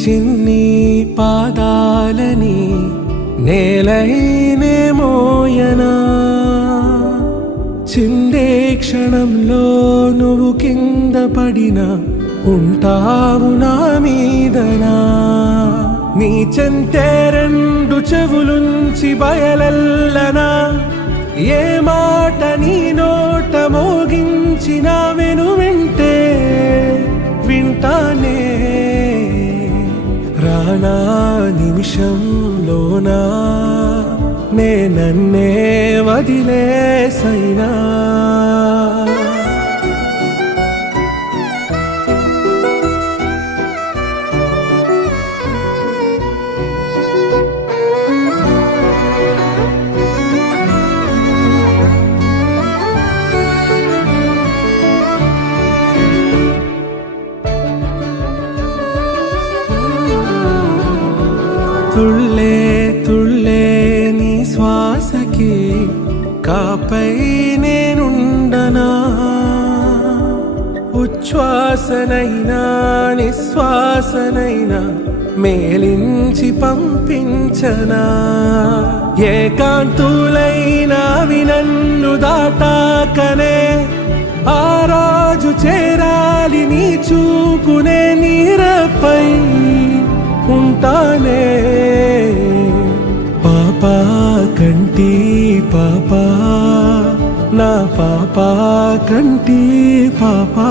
చిన్ని పాదాలని నేలైనే మోయనా, చిందే క్షణంలో నువ్వు కింద పడినా ఉంటావు నా మీదనా. నీ చెంతే రెండు చెవులుంచి బయలెల్లనా, ఏ మాట నీ నోట మోగించిన వెను వింటే వింటానే. రానా నిమిషంలోనా నే నన్నే వదిలేసైనా. తుళ్ళే తుళ్ళే నీ శ్వాసకి కాపై నేనుండనా, ఉచ్ఛ్వాసనైనా నిశ్వాసనైనా మేలించి పంపించనా. ఏకాంతులైనా నన్ను దాటాకనే ఆ రాజు చేరాలి నీ చూపునే నీరపై ఉంటానే. పాపా కంటి పాపా నా పాపా కంటి పాపా.